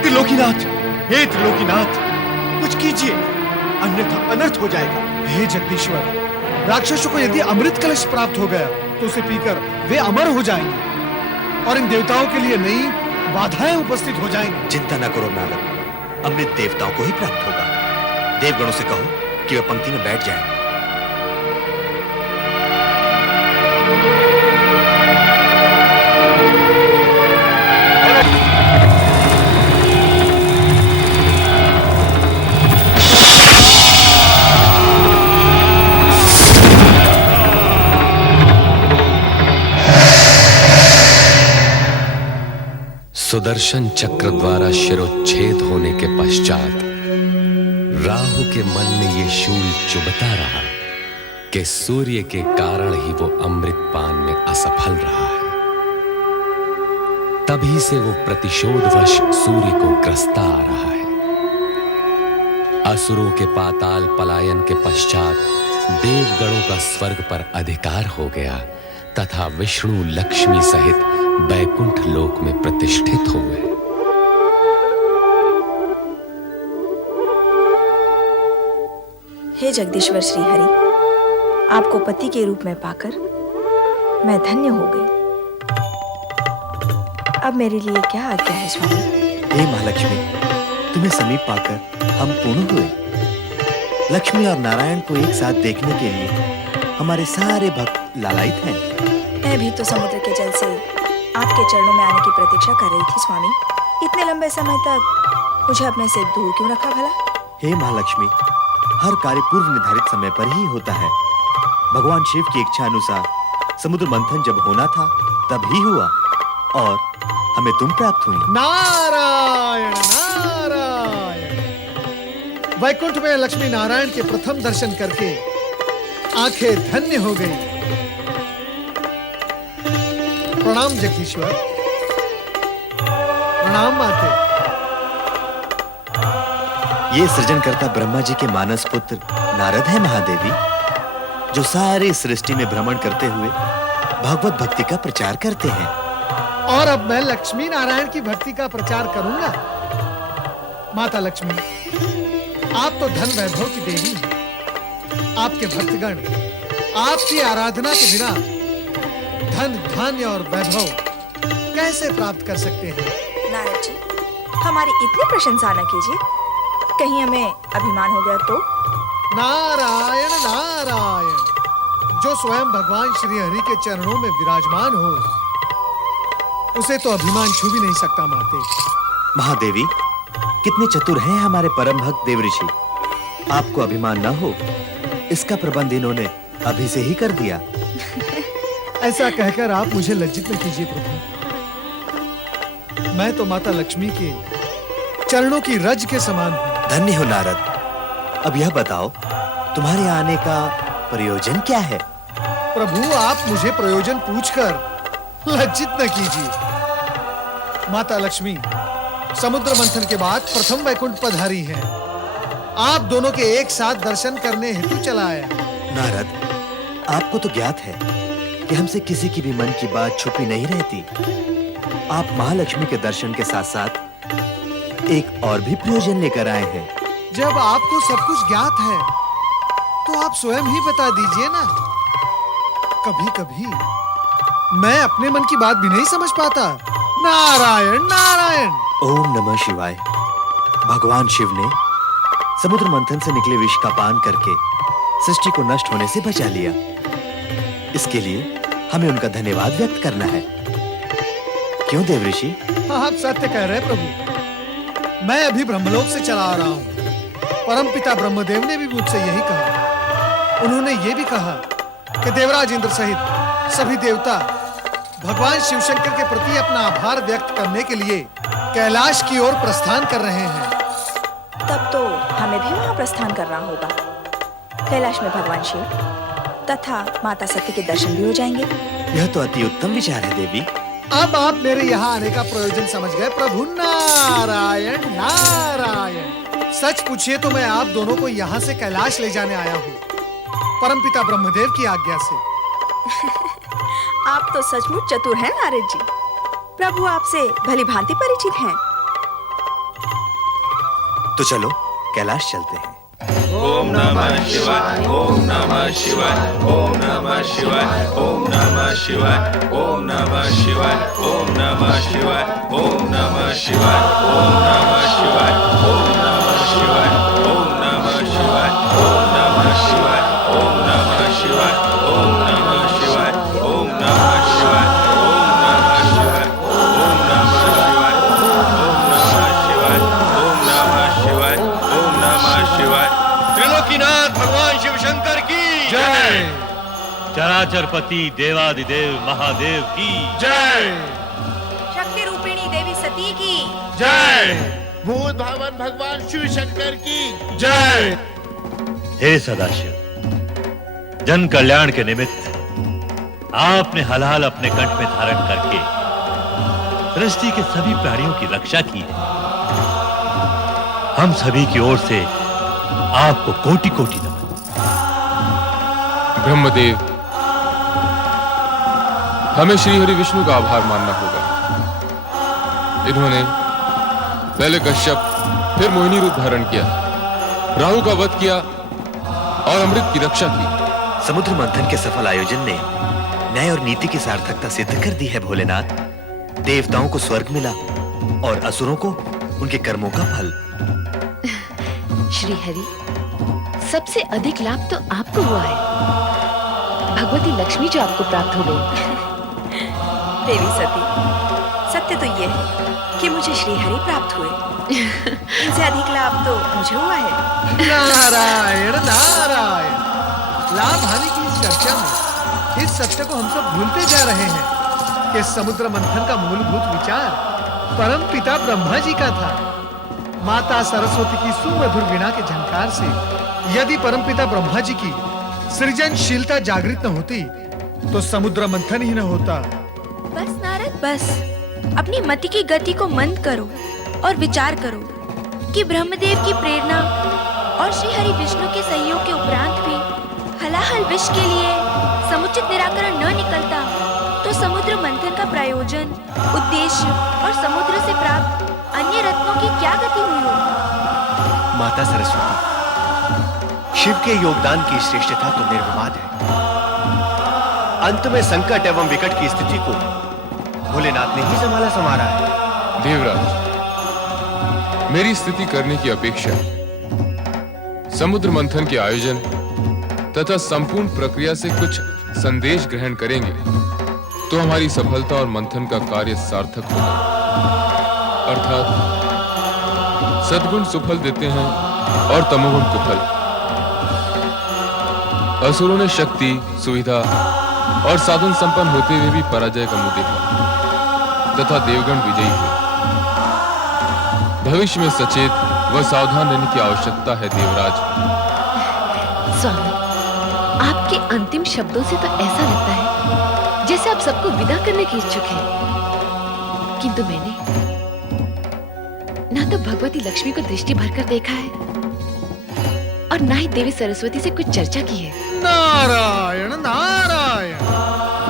त्रिलोकीनाथ, हे त्रिलोकीनाथ, कुछ कीजिए, अन्यथा अनर्थ हो जाएगा। हे जगदीश्वर, राक्षसों को यदि अमृत कलश प्राप्त हो गया तो उसे पीकर वे अमर हो जाएंगे और इन देवताओं के लिए नई बाधाएं उपस्थित हो जाएंगी। चिंता न करो नारद, अमृत देवताओं को ही प्राप्त होगा। देवगणों से कहो कि वे पंक्ति में बैठ जाएं। सुदर्शन चक्र द्वारा शिरोच्छेद होने के पश्चात राहु के मन में ये शूल चुभता रहा कि सूर्य के कारण ही वो अमृत पान में असफल रहा है। तभी से वो प्रतिशोधवश सूर्य को ग्रस्ता आ रहा है। असुरों के पाताल पलायन के पश्चात देवगणों का स्वर्ग पर अधिकार हो गया तथा विष्णु लक्ष्मी सहित बैकुंठ लोक में प्रतिष्ठित हो गए। हे जगदीश्वर श्री हरि, आपको पति के रूप में पाकर मैं धन्य हो गई। अब मेरे लिए क्या आज्ञा है स्वामी? हे महालक्ष्मी, तुम्हें समीप पाकर हम पूर्ण हुए। लक्ष्मी और नारायण को एक साथ देखने के लिए हमारे सारे भक्त लालायित हैं। मैं भी तो समुद्र के जल से आपके चरणों में आने की प्रतीक्षा कर रही थी स्वामी। इतने लंबे समय तक मुझे अपने से दूर क्यों रखा भला? हे महालक्ष्मी, हर कार्य पूर्व निर्धारित समय पर ही होता है। भगवान शिव की इच्छा अनुसार समुद्र मंथन जब होना था तब ही हुआ और हमें तुम प्राप्त हुई। नारायण नारायण। वैकुंठ में लक्ष्मी नारायण के प्रथम दर्शन करके आंखें धन्य हो गई। प्रणाम जगदीश्वर, प्रणाम माते। ये सृजनकर्ता ब्रह्मा जी के मानस पुत्र नारद है महादेवी, जो सारी सृष्टि में भ्रमण करते हुए भगवत भक्ति का प्रचार करते हैं। और अब मैं लक्ष्मी नारायण की भक्ति का प्रचार करूंगा। माता लक्ष्मी, आप तो धन वैभव की देवी हैं। आपके भक्तगण आपकी आराधना के बिना धन धान्य और वैभव कैसे प्राप्त कर सकते हैं? नारद जी, हमारी इतनी प्रशंसा न कीजिए, कहीं हमें अभिमान हो गया तो? नारायण नारायण। जो स्वयं भगवान श्री हरि के चरणों में विराजमान हो, उसे तो अभिमान छू भी नहीं सकता माते। महादेवी, कितने चतुर हैं हमारे परम भक्त देव ऋषि। आपको अभिमान न हो, इसका प्रबंध इन्होंने अभी से ही कर दिया। ऐसा कहकर आप मुझे लज्जित न कीजिए प्रभु। मैं तो माता लक्ष्मी के चरणों की रज के समान हूँ। धन्य हो नारद। अब यह बताओ, तुम्हारे आने का प्रयोजन क्या है? प्रभु, आप मुझे प्रयोजन पूछकर लज्जित न कीजिए। माता लक्ष्मी समुद्र मंथन के बाद प्रथम वैकुंठ पधारी हैं। आप दोनों के एक साथ दर्शन करने हेतु चला आया। नारद, आपको तो ज्ञात है कि हमसे किसी की भी मन की बात छुपी नहीं रहती। आप महालक्ष्मी के दर्शन के साथ साथ एक और भी प्रयोजन लेकर आए हैं। जब आपको सब कुछ ज्ञात है तो आप स्वयं ही बता दीजिए ना। कभी कभी मैं अपने मन की बात भी नहीं समझ पाता। नारायण नारायण। ओम नमः शिवाय। भगवान शिव ने समुद्र मंथन से निकले विष का पान करके सृष्टि को नष्ट होने से बचा लिया। इसके लिए हमें उनका धन्यवाद व्यक्त करना है। क्यों देवऋषि? आप सत्य कह रहे हैं प्रभु। मैं अभी ब्रह्मलोक से चला आ रहा हूँ। परमपिता ब्रह्मदेव ने भी मुझसे यही कहा। उन्होंने ये भी कहा कि देवराज इंद्र सहित सभी देवता भगवान शिवशंकर के प्रति अपना आभार व्यक्त करने के लिए कैलाश की ओर प्रस्थान कर रहे हैं। तब तो हमें भी वहाँ प्रस्थान करना होगा। कैलाश में भगवान शिव तथा माता सती के दर्शन भी हो जाएंगे। यह तो अति उत्तम विचार है देवी। अब आप मेरे यहाँ आने का प्रयोजन समझ गए प्रभु। नारायण नारायण। सच पूछिए तो मैं आप दोनों को यहाँ से कैलाश ले जाने आया हूँ, परमपिता ब्रह्मदेव की आज्ञा से। आप तो सचमुच चतुर हैं नारद जी। प्रभु आपसे भली भांति परिचित हैं। तो चलो कैलाश चलते हैं। ओम नमः शिवाय, ओम नमः शिवाय, ओम नमः शिवाय, ओम नमः शिवाय, ओम नमः शिवाय, ओम नमः शिवाय, ओम नमः शिवाय, ओम नमः शिवाय, ओम नमः शिवाय, ओम नमः शिवाय, ओम नमः शिवाय, ओम नमः शिवाय, ओम नमः शिवाय, ओम नमः शिवाय, ओम नमः शिवाय, ओम नमः शिवाय, ओम नमः शिवाय, ओम नमः शिवाय, ओम नमः शिवाय। त्रिलोकीनाथ भगवान शिव शंकर की जय। चराचरपति देवादिदेव महादेव की जय। शक्ति रूपिणी देवी सती की जय। भूत भावन भगवान शिव शंकर की जय। हे सदाशिव, जन कल्याण के निमित्त आपने हलाल अपने कंठ में धारण करके सृष्टि के सभी प्राणियों की रक्षा की है। हम सभी की ओर से आपको कोटि कोटि नमन। ब्रह्मदेव, हमें श्री हरि विष्णु का आभार मानना होगा। इन्होंने पहले कश्यप फिर मोहिनी रूप धारण किया, राहु का वध किया और अमृत की रक्षा की। समुद्र मंथन के सफल आयोजन ने न्याय और नीति की सार्थकता सिद्ध कर दी है भोलेनाथ। देवताओं को स्वर्ग मिला और असुरों को उनके कर्मों का फल। श्री हरि, सबसे अधिक लाभ तो आपको हुआ है। भगवती लक्ष्मी जो आपको प्राप्त हो गई। देवी सती, सत्य तो ये है कि मुझे श्री हरि प्राप्त हुए। इनसे अधिक लाभ तो मुझे हुआ है। नारायण नारायण। लाभ हानि की इस चर्चा में इस सत्य को हम सब भूलते जा रहे हैं कि समुद्र मंथन का मूलभूत विचार परम पिता ब्रह्मा जी का था। माता सरस्वती की सुमधुर वीणा के झंकार से यदि परमपिता ब्रह्मा जी की सृजनशीलता जागृत न होती तो समुद्र मंथन ही न होता। बस नारद, बस अपनी मति की गति को मंद करो और विचार करो कि ब्रह्मदेव की प्रेरणा और श्री हरि विष्णु के सहयोग के उपरांत भी हलाहल विष के लिए समुचित निराकरण न निकलता तो समुद्र मंथन का प्रयोजन, उद्देश्य और समुद्र से प्राप्त अन्य रत्नों की क्या गति हुई होगी? माता सरस्वती, शिव के योगदान की श्रेष्ठता तो निर्विवाद है। अंत में संकट एवं विकट की स्थिति को भोलेनाथ ने ही संभाला है। देवराज, मेरी स्तुति करने की अपेक्षा समुद्र मंथन के आयोजन तथा संपूर्ण प्रक्रिया से कुछ संदेश ग्रहण करेंगे तो हमारी सफलता और मंथन का कार्य सार्थक होगा। अर्थात सद्गुण सुफल देते हैं और तमोगुण कुफल। असुरों ने शक्ति, सुविधा और साधन संपन्न होते हुए भी पराजय का मुंह देखा तथा देवगण विजयी हुए। भविष्य में सचेत व सावधान रहने की आवश्यकता है देवराज। स्वामी, आपके अंतिम शब्दों से तो ऐसा लगता है जैसे आप सबको विदा करने की इच्छुक हैं। किंतु मैंने ना तो भगवती लक्ष्मी को दृष्टि भरकर देखा है और ना ही देवी सरस्वती से कुछ चर्चा की है। नारायण नारायण।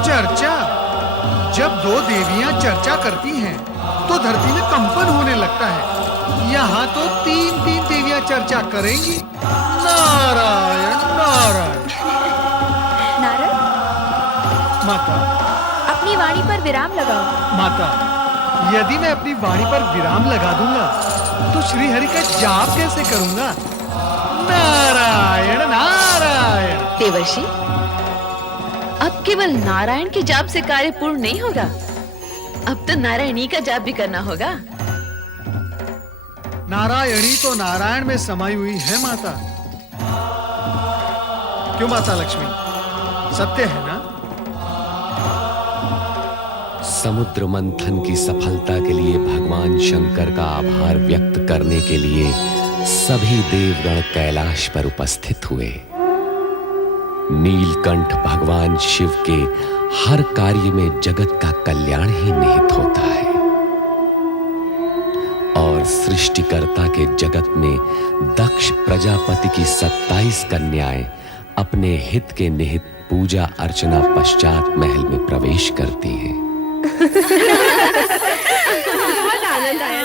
चर्चा, जब दो देवियां चर्चा करती हैं तो धरती में कंपन होने लगता है। यहाँ तो तीन तीन देवियां चर्चा करेंगी। नारायण नारायण। नारद, माता, अपनी वाणी पर विराम लगाओ। माता, यदि मैं अपनी वाणी पर विराम लगा दूंगा तो श्री हरि का जाप कैसे करूंगा? नारायण नारायण। देवर्षि, अब केवल नारायण के जाप से कार्य पूर्ण नहीं होगा, अब तो नारायणी का जाप भी करना होगा। नारायणी तो नारायण में समाई हुई है माता। क्यों माता लक्ष्मी, सत्य है ना? समुद्र मंथन की सफलता के लिए भगवान शंकर का आभार व्यक्त करने के लिए सभी देवगण कैलाश पर उपस्थित हुए। नीलकंठ भगवान शिव के हर कार्य में जगत का कल्याण ही निहित होता है और सृष्टिकर्ता के जगत में दक्ष प्रजापति की 27 कन्याएं अपने हित के निहित पूजा अर्चना पश्चात महल में प्रवेश करती हैं। बहुत आनंद आया।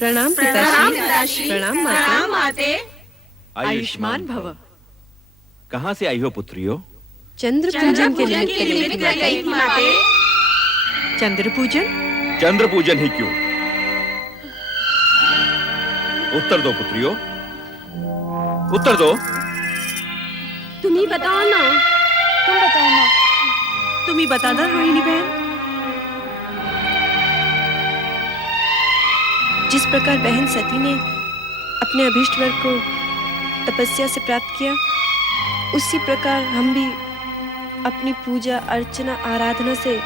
प्रणाम पिताश्री। प्रणाम माते। आयुष्मान भव। कहाँ से आई हो पुत्रियों? चंद्र पूजन के लिए माते। चंद्र पूजन? चंद्र पूजन ही क्यों? उत्तर दो पुत्रियों, उत्तर दो। तुम ही बताओ ना। तुम बताओ ना। तुम ही बता दो रोहिणी बहन। जिस प्रकार बहन सती ने अपने अभीष्ट वर को तपस्या से प्राप्त किया, उसी प्रकार हम भी अपनी पूजा अर्चना आराधना से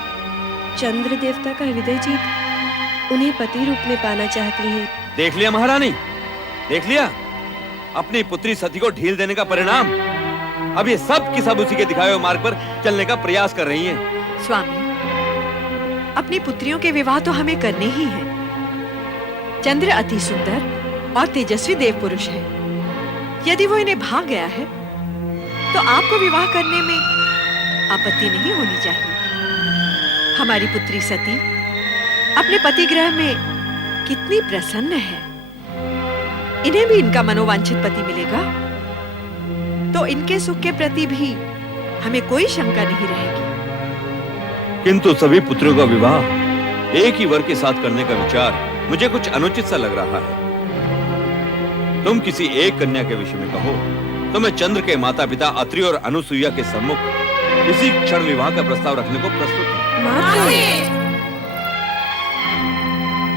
चंद्र देवता का हृदय जीत उन्हें पति रूप में पाना चाहती हैं। देख लिया महारानी, देख लिया अपनी पुत्री सती को ढील देने का परिणाम। अब ये सब की सब उसी के दिखाए हुए मार्ग पर चलने का प्रयास कर रही हैं। स्वामी, अपनी पुत्रियों के विवाह तो हमें करने ही हैं। चंद्र अति सुंदर और तेजस्वी देव पुरुष है। यदि वो इन्हें भाग गया है तो आपको विवाह करने में आपत्ति नहीं होनी चाहिए। हमारी पुत्री सती अपने पति ग्रह में कितनी प्रसन्न है। इन्हें भी इनका मनोवांछित पति मिलेगा तो इनके सुख के प्रति भी हमें कोई शंका नहीं रहेगी। किंतु सभी पुत्रों का विवाह एक ही वर के साथ करने का विचार मुझे कुछ अनुचित सा लग रहा है। तुम किसी एक कन्या के विषय में कहो तो मैं चंद्र के माता पिता अत्रि और अनुसुईया के सम्मुख इसी क्षण विवाह का प्रस्ताव रखने को प्रस्तुत हूँ।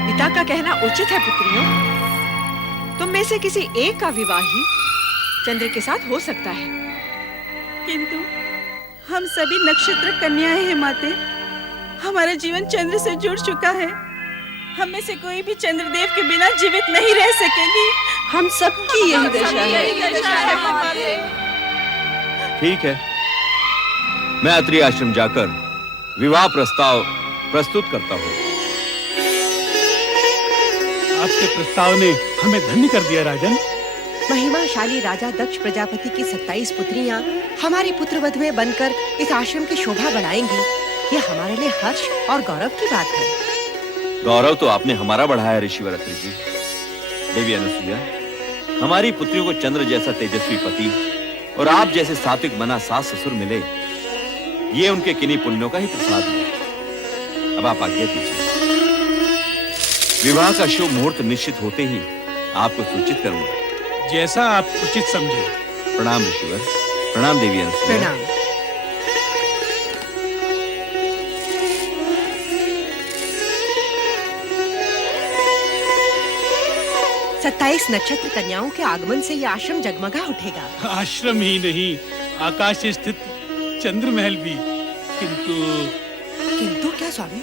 पिता का कहना उचित है पुत्रियों। तुम में से किसी एक का विवाह ही चंद्र के साथ हो सकता है। किंतु हम सभी नक्षत्र कन्याएं हैं माते। हमारा जीवन चंद्र से जुड़ चुका है। हम में से कोई भी चंद्रदेव के बिना जीवित नहीं रह सकेगी। हम सबकी यही दशा है। ठीक है, मैं अत्रि आश्रम जाकर विवाह प्रस्ताव प्रस्तुत करता हूँ। आपके प्रस्ताव ने हमें धन्य कर दिया राजन। महिमाशाली राजा दक्ष प्रजापति की 27 पुत्रियां हमारी पुत्रवध में बनकर इस आश्रम की शोभा बढ़ाएंगी। ये हमारे लिए हर्ष और गौरव की बात है। गौरव तो आपने हमारा बढ़ाया ऋषिवर अत्रि जी। देवी अनुसुईया, हमारी पुत्रियों को चंद्र जैसा तेजस्वी पति और आप जैसे सात्विक मना सास ससुर मिले, ये उनके किन्हीं पुण्यों का ही प्रसाद है। अब आप आज्ञा दीजिए। विवाह का शुभ मुहूर्त निश्चित होते ही आपको सूचित करूंगा। जैसा आप उचित समझे। प्रणाम ऋषिवर। प्रणाम देवी अनुसुईया। प्रणाम। 27 नक्षत्र कन्याओं के आगमन से यह आश्रम जगमगा उठेगा। आश्रम ही नहीं, आकाश से स्थित चंद्र महल भी। किंतु क्या स्वामी?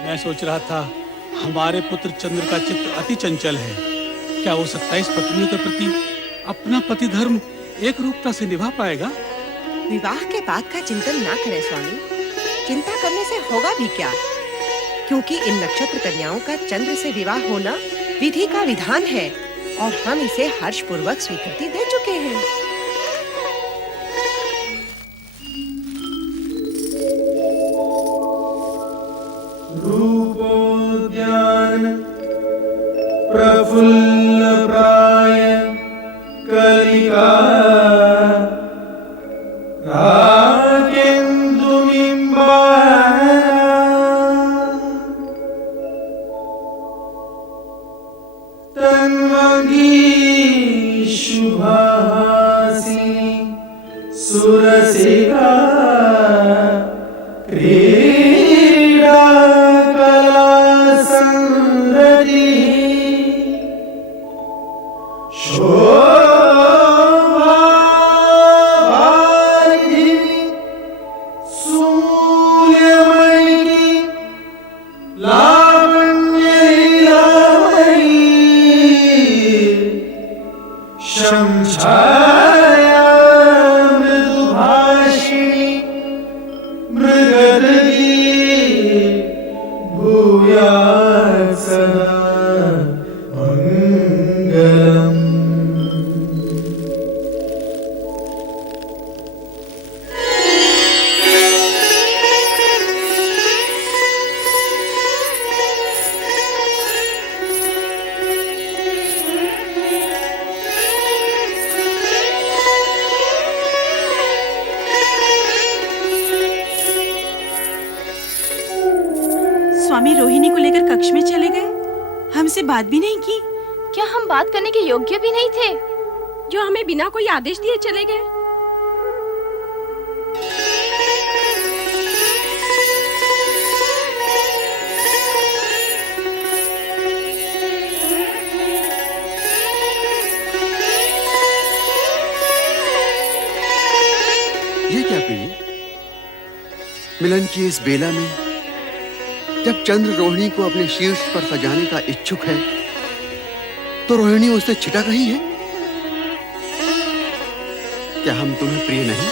मैं सोच रहा था, हमारे पुत्र चंद्र का चित्त अति चंचल है। क्या वो 27 पत्नियों के प्रति अपना पति धर्म एक रूपता से निभा पाएगा? विवाह के बाद का चिंतन ना करें स्वामी। चिंता करने से होगा भी क्या? क्योंकि इन नक्षत्र कन्याओं का चंद्र से विवाह होना विधि का विधान है। और हम इसे हर्षपूर्वक स्वीकृति दे चुके हैं। रूपोद्यान प्रफुल्ल प्राय कलिका तन्वगी शुभासी सुरसिका क्रीडा कला संरति शोभा वारिधि सूर्यमयी शमछाया मृदुभाषिणी मृगधी भूयात् सदा मंगलम्। स्वामी रोहिणी को लेकर कक्ष में चले गए, हमसे बात भी नहीं की। क्या हम बात करने के योग्य भी नहीं थे, जो हमें बिना कोई आदेश दिए चले गए? ये क्या प्रिय? मिलन की इस बेला में जब चंद्र रोहिणी को अपने शीर्ष पर सजाने का इच्छुक है, तो रोहिणी उससे छिटक रही है। क्या हम तुम्हें प्रिय नहीं?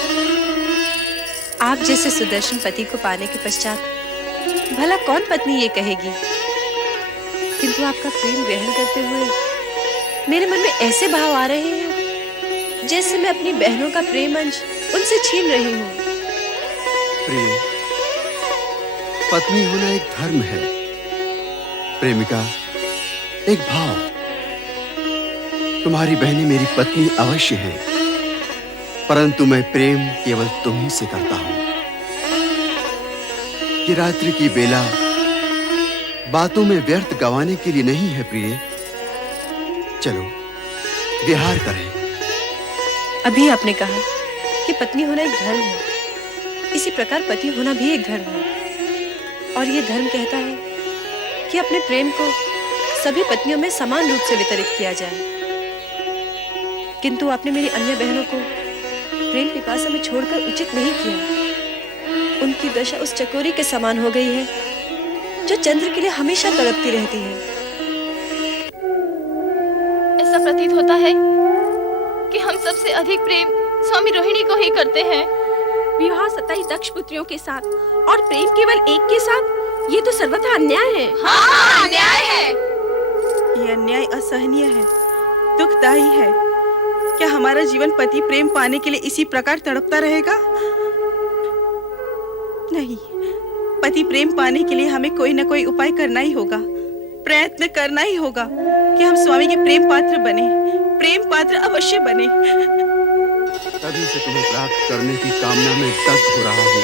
आप जैसे सुदर्शन पति को पाने के पश्चात भला कौन पत्नी ये कहेगी? किंतु आपका प्रेम ग्रहण करते हुए मेरे मन में ऐसे भाव आ रहे हैं जैसे मैं अपनी बहनों का प्रेम अंश उनसे छीन रही हूँ। प्रिय, पत्नी होना एक धर्म है, प्रेमिका एक भाव। तुम्हारी बहनें मेरी पत्नी अवश्य हैं, परंतु मैं प्रेम केवल तुम ही से करता हूं। ये रात्रि की बेला बातों में व्यर्थ गंवाने के लिए नहीं है प्रिय। चलो विहार करें। अभी आपने कहा कि पत्नी होना एक धर्म है, इसी प्रकार पति होना भी एक धर्म है। और ये धर्म कहता है कि अपने प्रेम को सभी पत्नियों में समान रूप से वितरित किया जाए। किंतु आपने मेरी अन्य बहनों को प्रेम पिपासा में छोड़कर उचित नहीं किया। उनकी दशा उस चकोरी के समान हो गई है जो चंद्र के लिए हमेशा तड़पती रहती है। ऐसा प्रतीत होता है कि हम सबसे अधिक प्रेम स्वामी रोहिणी को ही करते हैं। विवाह 27 दक्ष पुत्रियों के साथ और प्रेम केवल एक के साथ, ये तो सर्वथा अन्याय है। हाँ, अन्याय है। ये अन्याय असहनीय है, दुखदायी है। क्या हमारा जीवन पति प्रेम पाने के लिए इसी प्रकार तड़पता रहेगा? नहीं, पति प्रेम पाने के लिए हमें कोई न कोई उपाय करना ही होगा, प्रयत्न करना ही होगा कि हम स्वामी के प्रेम पात्र बने, प्रेम पात्र अवश्य बने। तभी से तुम्हें प्राप्त करने की कामना में दग्ध हो रहा हूँ।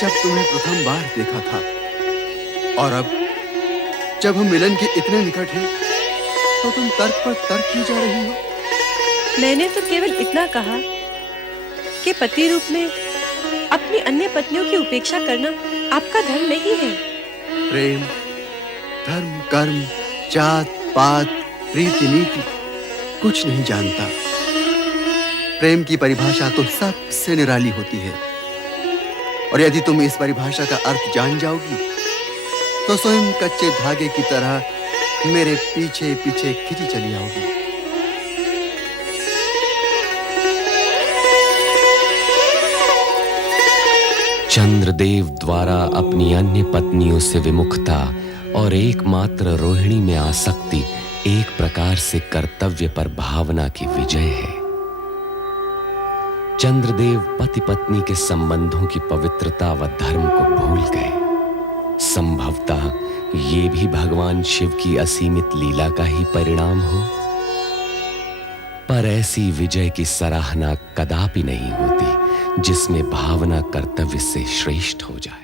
जब तुम्हें प्रथम बार देखा था और अब जब हम मिलन के इतने निकट हैं, तो तुम तर्क पर तर्क की जा रही हो। मैंने तो केवल इतना कहा कि पति रूप में अपनी अन्य पत्नियों की उपेक्षा करना आपका धर्म नहीं है। प्रेम, धर्म, कर्म, जात, पात, रीति नीति कुछ नहीं जानता। प्रेम की परिभाषा तो सबसे निराली होती है, और यदि तुम इस परिभाषा का अर्थ जान जाओगी तो स्वयं कच्चे धागे की तरह मेरे पीछे पीछे खिंची चली आओगी। चंद्रदेव द्वारा अपनी अन्य पत्नियों से विमुखता और एकमात्र रोहिणी में आसक्ति एक प्रकार से कर्तव्य पर भावना की विजय है। चंद्रदेव पति पत्नी के संबंधों की पवित्रता व धर्म को भूल गए। संभवतः ये भी भगवान शिव की असीमित लीला का ही परिणाम हो। पर ऐसी विजय की सराहना कदापि नहीं होती जिसमें भावना कर्तव्य से श्रेष्ठ हो जाए।